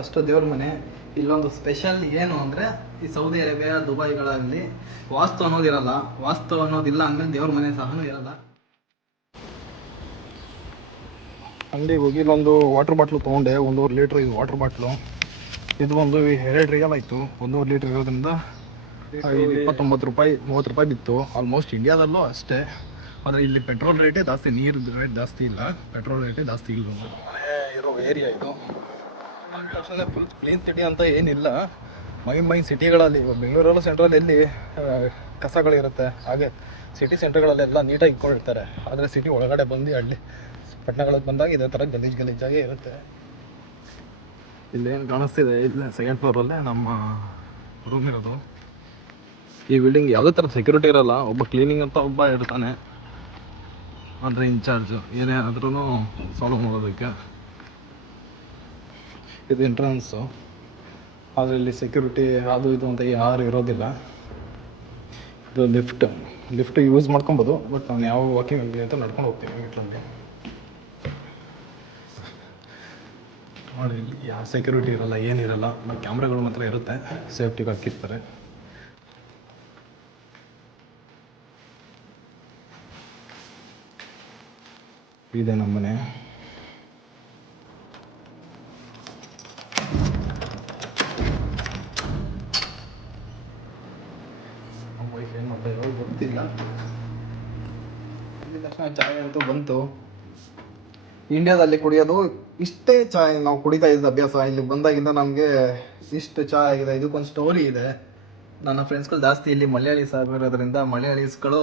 First ದೇವ್ರ ಮನೆ. ಇಲ್ಲೊಂದು ಸ್ಪೆಷಲ್ ಏನು ಅಂದರೆ, ಈ ಸೌದಿ ಅರೇಬಿಯಾ ದುಬೈಗಳಲ್ಲಿ ವಾಸ್ತು ಅನ್ನೋದಿರಲ್ಲ. ವಾಸ್ತು ಅನ್ನೋದಿಲ್ಲ ಅಂದಮೇಲೆ ದೇವ್ರ ಮನೆ ಸಹ ಇರಲ್ಲ. ಅಂಗಡಿಗೆ ಹೋಗಿ ಇಲ್ಲೊಂದು ವಾಟರ್ ಬಾಟ್ಲು ತೊಗೊಂಡೆ, 1.5 ಲೀಟ್ರ್ ಇದು ವಾಟರ್ ಬಾಟ್ಲು. ಇದು ಒಂದು 2 ರಿಯಲ್ ಆಯಿತು. 1.5 ಲೀಟ್ರ್ ಇರೋದ್ರಿಂದ 29 ರೂಪಾಯಿ 30 ರೂಪಾಯಿ ಬಿತ್ತು. ಆಲ್ಮೋಸ್ಟ್ ಇಂಡಿಯಾದಲ್ಲೂ ಅಷ್ಟೇ. ಆದರೆ ಇಲ್ಲಿ ಪೆಟ್ರೋಲ್ ರೇಟೇ ಜಾಸ್ತಿ, ನೀರು ರೇಟ್ ಜಾಸ್ತಿ ಇಲ್ಲ, ಪೆಟ್ರೋಲ್ ರೇಟೇ ಜಾಸ್ತಿ ಇಲ್ಲ. ಮನೆ ಇರೋ ಏರಿಯಾ ಇದು. ಫುಲ್ ಕ್ಲೀನ್ ಸಿಟಿ ಅಂತ ಏನಿಲ್ಲ. ಮೈ ಸಿಟಿಗಳಲ್ಲಿ, ಬೆಂಗಳೂರಲ್ಲೂ ಸೆಂಟ್ರಲ್ಲಿ ಎಲ್ಲಿ ಕಸಗಳಿರುತ್ತೆ, ಹಾಗೆ ಸಿಟಿ ಸೆಂಟರ್ಗಳಲ್ಲೆಲ್ಲ ನೀಟಾಗಿ ಇಟ್ಕೊಂಡಿರ್ತಾರೆ. ಆದರೆ ಸಿಟಿ ಒಳಗಡೆ ಬಂದು ಹಳ್ಳಿ ಪಟ್ಟಣಗಳಿಗೆ ಬಂದಾಗ ಇದೇ ಥರ ಗಲೀಜಾಗೇ ಇರುತ್ತೆ. ಇಲ್ಲೇನು ಕಾಣಿಸ್ತಿದೆ, ಇಲ್ಲ ಸೆಕೆಂಡ್ ಫ್ಲೋರಲ್ಲೇ ನಮ್ಮ ರೂಮ್ ಇರೋದು. ಈ ಬಿಲ್ಡಿಂಗ್ ಯಾವುದೇ ಥರ ಸೆಕ್ಯೂರಿಟಿ ಇರಲ್ಲ. ಒಬ್ಬ ಕ್ಲೀನಿಂಗ್ ಅಂತ ಒಬ್ಬ ಇರ್ತಾನೆ, ಅಂದರೆ ಇನ್ಚಾರ್ಜು, ಏನೇ ಆದ್ರೂ ಸಾಲ್ವ್ ಮಾಡೋದಕ್ಕೆ. ಇದು ಎಂಟ್ರೆನ್ಸು. ಆದರೆ ಇಲ್ಲಿ ಸೆಕ್ಯೂರಿಟಿ ಅದು ಇದು ಅಂತ ಯಾರು ಇರೋದಿಲ್ಲ. ಇದು ಲಿಫ್ಟ್ ಯೂಸ್ ಮಾಡ್ಕೊಬೋದು, ಬಟ್ ನಾನು ಯಾವ ವಾಕಿಂಗ್ ಆಗಲಿ ಅಂತ ನಡ್ಕೊಂಡು ಹೋಗ್ತೀನಿ ಮೆಟ್ಲಲ್ಲಿ. ನೋಡಿ, ಇಲ್ಲಿ ಯಾವ ಸೆಕ್ಯೂರಿಟಿ ಇರಲ್ಲ, ಏನಿರಲ್ಲ. ಬಟ್ ಕ್ಯಾಮ್ರಾಗಳು ಮಾತ್ರ ಇರುತ್ತೆ, ಸೇಫ್ಟಿಗೆ ಹಾಕಿರ್ತಾರೆ. ಇದೆ ನಮ್ಮ ಮನೆ. ವೈಫ್ ಏನು ಮಾಡ್ತಾ ಇರೋ ಗೊತ್ತಿಲ್ಲ. ಇಲ್ಲಿ ತಕ್ಷಣ ಚಾಯ್ ಅಂತೂ ಬಂತು. ಇಂಡಿಯಾದಲ್ಲಿ ಕುಡಿಯೋದು ಇಷ್ಟೇ ಚಾಯ್ ನಾವು ಕುಡಿತಾ ಇದ್ದ ಅಭ್ಯಾಸ. ಇಲ್ಲಿ ಬಂದಾಗಿಂದ ನಮಗೆ ಇಷ್ಟು ಚಾಯ್ ಆಗಿದೆ. ಇದಕ್ಕೊಂದು ಸ್ಟೋರಿ ಇದೆ. ನನ್ನ ಫ್ರೆಂಡ್ಸ್ಗಳು ಜಾಸ್ತಿ ಇಲ್ಲಿ ಮಲಯಾಳೀಸ್ ಆಗಿರೋದ್ರಿಂದ, ಮಲಯಾಳೀಸ್ಗಳು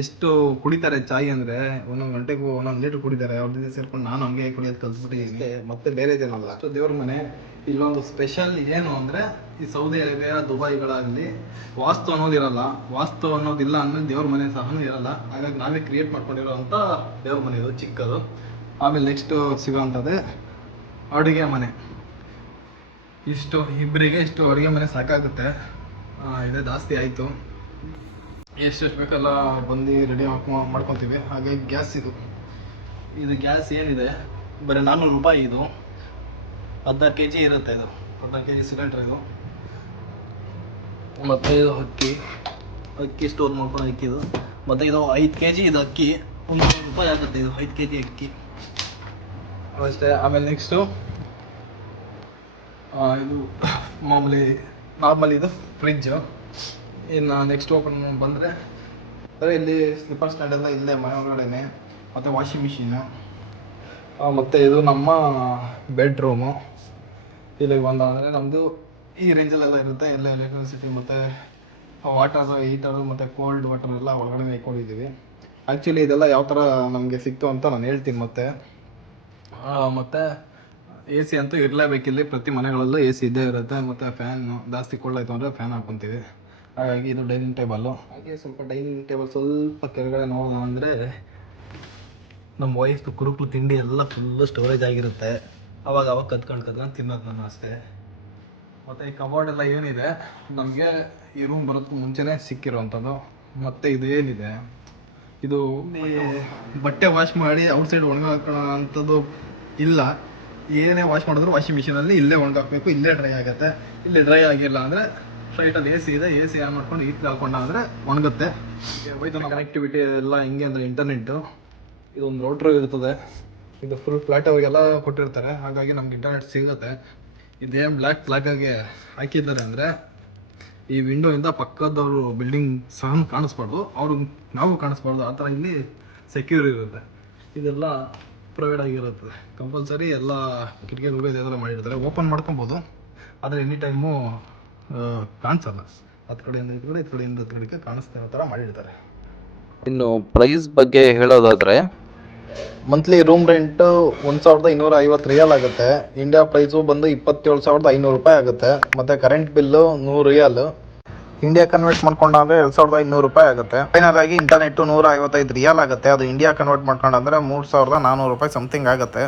ಎಷ್ಟು ಕುಡಿತಾರೆ ಚಾಯ್ ಅಂದರೆ, 1 ಗಂಟೆಗೂ 1 ಲೀಟ್ರ್ ಕುಡಿತಾರೆ. ಅವ್ರ ಜೊತೆ ಸೇರ್ಕೊಂಡು ನಾನು ಹಂಗೆ ಕುಡಿಯೋದು ಕಲ್ತ್ಬಿಟ್ಟಿದ್ದೀನಿ. ಮತ್ತೆ ಬೇರೆದೇನಲ್ಲ. ಅಷ್ಟು ದೇವ್ರ ಮನೆ. ಇಲ್ಲೊಂದು ಸ್ಪೆಷಲ್ ಏನು ಅಂದರೆ, ಈ ಸೌದಿ ಅರೇಬಿಯಾ ದುಬೈಗಳಲ್ಲಿ ವಾಸ್ತು ಅನ್ನೋದಿರಲ್ಲ. ವಾಸ್ತು ಅನ್ನೋದಿಲ್ಲ ಅಂದಮೇಲೆ ದೇವ್ರ ಮನೆ ಸಹ ಇರಲ್ಲ. ಹಾಗಾಗಿ ನಾವೇ ಕ್ರಿಯೇಟ್ ಮಾಡ್ಕೊಂಡಿರೋವಂಥ ದೇವ್ರ ಮನೆ ಇದು, ಚಿಕ್ಕದು. ಆಮೇಲೆ ನೆಕ್ಸ್ಟು ಸಿಗೋವಂಥದ್ದೇ ಅಡುಗೆ ಮನೆ. ಇಬ್ಬರಿಗೆ ಇಷ್ಟು ಅಡುಗೆ ಮನೆ ಸಾಕಾಗುತ್ತೆ. ಇದೇ ಜಾಸ್ತಿ ಆಯಿತು. ಎಷ್ಟೆಷ್ಟು ಬೇಕಲ್ಲ ಬಂದು ರೆಡಿ ಮಾಡ್ಕೊತೀವಿ. ಹಾಗಾಗಿ ಗ್ಯಾಸ್ ಇದು ಗ್ಯಾಸ್ ಏನಿದೆ ಬರೀ 400 ರೂಪಾಯಿ. ಇದು 16 kg ಇರುತ್ತೆ. ಇದು 16 kg ಸಿಲಿಂಡ್ರ್ ಇದು. ಮತ್ತು ಇದು ಅಕ್ಕಿ ಸ್ಟೋರ್ ಮಾಡ್ಕೊಂಡು ಅಕ್ಕಿದು. ಮತ್ತು ಇದು 5 kg ಇದು ಅಕ್ಕಿ. 100 ರೂಪಾಯಿ ಆಗುತ್ತೆ ಇದು 5 kg ಅಕ್ಕಿ ಅಷ್ಟೇ. ಆಮೇಲೆ ನೆಕ್ಸ್ಟು ಇದು ನಾರ್ಮಲ್ ಇದು ಫ್ರಿಜ್ಜು. ಇನ್ನು ನೆಕ್ಸ್ಟ್ ಓಪನ್ ಬಂದರೆ ಇಲ್ಲಿ ಸ್ಲಿಪ್ಪರ್ ಸ್ಟ್ಯಾಂಡ್ ಎಲ್ಲ ಇಲ್ಲೇ ಮನೆ ಒಳಗಡೆನೆ. ಮತ್ತು ವಾಷಿಂಗ್ ಮಿಷಿನು. ಮತ್ತು ಇದು ನಮ್ಮ ಬೆಡ್ರೂಮು. ಇಲ್ಲಿಗೆ ಬಂದಾದರೆ ನಮ್ಮದು ಈ ರೇಂಜಲ್ಲೆಲ್ಲ ಇರುತ್ತೆ. ಎಲ್ಲ ಎಲೆಕ್ಟ್ರಿಸಿಟಿ ಮತ್ತು ಹೀಟರು ಮತ್ತು ಕೋಲ್ಡ್ ವಾಟರ್ ಎಲ್ಲ ಒಳಗಡೆ ಇಟ್ಕೊಂಡಿದ್ದೀವಿ. ಆ್ಯಕ್ಚುಲಿ ಇದೆಲ್ಲ ಯಾವ ಥರ ನಮಗೆ ಸಿಕ್ತು ಅಂತ ನಾನು ಹೇಳ್ತೀನಿ. ಮತ್ತು ಎ ಸಿ ಅಂತೂ ಇರಲೇಬೇಕಿಲ್ಲಿ. ಪ್ರತಿ ಮನೆಗಳಲ್ಲೂ ಎ ಸಿ ಇದ್ದೇ ಇರುತ್ತೆ. ಮತ್ತು ಫ್ಯಾನು ಜಾಸ್ತಿ ಕೊಳ್ಳಾಯಿತು ಅಂದರೆ ಫ್ಯಾನ್ ಹಾಕ್ಕೊತೀವಿ. ಹಾಗಾಗಿ ಇದು ಡೈನಿಂಗ್ ಟೇಬಲ್ಲು. ಹಾಗೆ ಸ್ವಲ್ಪ ಡೈನಿಂಗ್ ಟೇಬಲ್ ಸ್ವಲ್ಪ ಕೆಳಗಡೆ ನೋಡೋಣ ಅಂದರೆ, ನಮ್ಮ ವೈಫ್ ಕುರುಕಲು ತಿಂಡಿ ಎಲ್ಲ ಫುಲ್ಲು ಸ್ಟೋರೇಜ್ ಆಗಿರುತ್ತೆ. ಅವಾಗ ಕತ್ಕೊಂಡು ತಿನ್ನೋದು ನಾನು ಅಷ್ಟೇ. ಮತ್ತು ಈ ಕಬೋರ್ಡ್ ಎಲ್ಲ ಏನಿದೆ ನಮಗೆ ಈ ರೂಮ್ ಬರೋದಕ್ಕೂ ಮುಂಚೆನೇ ಸಿಕ್ಕಿರೋವಂಥದ್ದು. ಮತ್ತು ಇದು ಏನಿದೆ, ಇದು ಬಟ್ಟೆ ವಾಶ್ ಮಾಡಿ ಔಟ್ಸೈಡ್ ಒಣಗಾಕೋಣ ಅಂಥದ್ದು ಇಲ್ಲ. ಏನೇ ವಾಶ್ ಮಾಡಿದ್ರು ವಾಷಿಂಗ್ ಮಿಷಿನಲ್ಲಿ ಇಲ್ಲೇ ಒಣಗಾಕಬೇಕು, ಇಲ್ಲೇ ಡ್ರೈ ಆಗುತ್ತೆ. ಇಲ್ಲಿ ಡ್ರೈ ಆಗಿಲ್ಲ ಅಂದರೆ ಸ್ಟ್ರೈಟಲ್ಲಿ ಎ ಸಿ ಇದೆ, ಎ ಸಿ ಆನ್ ಮಾಡ್ಕೊಂಡು ಈಟ್ ಹಾಕೊಂಡ ಅಂದರೆ ಒಣಗುತ್ತೆ. ಕನೆಕ್ಟಿವಿಟಿ ಎಲ್ಲ ಹೆಂಗೆ ಅಂದರೆ, ಇಂಟರ್ನೆಟ್ಟು ಇದೊಂದು ರೋಟ್ರು ಇರ್ತದೆ. ಇದು ಫುಲ್ ಫ್ಲ್ಯಾಟ್ ಅವರಿಗೆಲ್ಲ ಕೊಟ್ಟಿರ್ತಾರೆ. ಹಾಗಾಗಿ ನಮ್ಗೆ ಇಂಟರ್ನೆಟ್ ಸಿಗುತ್ತೆ. ಇದೇನು ಬ್ಲ್ಯಾಕಾಗಿ ಹಾಕಿದ್ದಾರೆ ಅಂದರೆ, ಈ ವಿಂಡೋಯಿಂದ ಪಕ್ಕದವರು ಬಿಲ್ಡಿಂಗ್ ಸಹ ಕಾಣಿಸ್ಬಾರ್ದು, ನಾವು ಕಾಣಿಸ್ಬಾರ್ದು. ಆ ಥರ ಇಲ್ಲಿ ಸೆಕ್ಯೂರ್ ಇರುತ್ತೆ. ಇದೆಲ್ಲ ಪ್ರೊವೈಡ್ ಆಗಿರುತ್ತೆ. ಕಂಪಲ್ಸರಿ ಎಲ್ಲ ಕಿಟಕಿಗಳು ಇದೆಲ್ಲ ಮಾಡಿರ್ತಾರೆ. ಓಪನ್ ಮಾಡ್ಕೊಬೋದು, ಆದರೆ ಎನಿ ಟೈಮು ಕಾಣಿಸಲ್ಲ. ಹತ್ತು ಕಡೆಯಿಂದ ಈ ಕಡೆ, ಈ ಕಡೆಯಿಂದ ಹತ್ತು ಕಡೆಗೆ ಕಾಣಿಸ್ತಾ ಇರೋ ಥರ ಮಾಡಿರ್ತಾರೆ. ಇನ್ನು ಪ್ರೈಸ್ ಬಗ್ಗೆ ಹೇಳೋದಾದರೆ, ಮಂತ್ಲಿ ರೂಮ್ ರೆಂಟು 1250 ರಿಯಾಲ್ ಆಗುತ್ತೆ. ಇಂಡಿಯಾ ಪ್ರೈಸು ಬಂದು 27,500 ರೂಪಾಯಿ ಆಗುತ್ತೆ. ಮತ್ತು current bill 100 riyal. India convert ಮಾಡ್ಕೊಂಡಾದ್ರೆ 2,500 ರೂಪಾಯಿ ಆಗುತ್ತೆ. ಫೈನಲ್ ಆಗಿ ಇಂಟರ್ನೆಟ್ಟು 155 ರಿಯಾಲ್ ಆಗುತ್ತೆ. ಅದು ಇಂಡಿಯಾ ಕನ್ವರ್ಟ್ ಮಾಡ್ಕೊಂಡಂದರೆ 3,400 ರೂಪಾಯಿ ಸಮಥಿಂಗ್ ಆಗುತ್ತೆ.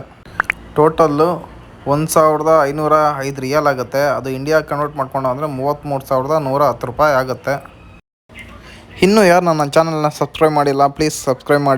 ಟೋಟಲ್ಲು 1,505 ರಿಯಾಲ್ ಆಗುತ್ತೆ. ಅದು ಇಂಡಿಯಾ ಕನ್ವರ್ಟ್ ಮಾಡ್ಕೊಂಡು ಅಂದರೆ 33,110 ರೂಪಾಯಿ ಆಗುತ್ತೆ. ಇನ್ನೂ ಯಾರು ನನ್ನ ಚಾನಲ್ನ ಸಬ್ಸ್ಕ್ರೈಬ್ ಮಾಡಿಲ್ಲ, ಪ್ಲೀಸ್ ಸಬ್ಸ್ಕ್ರೈಬ್ ಮಾಡಿ.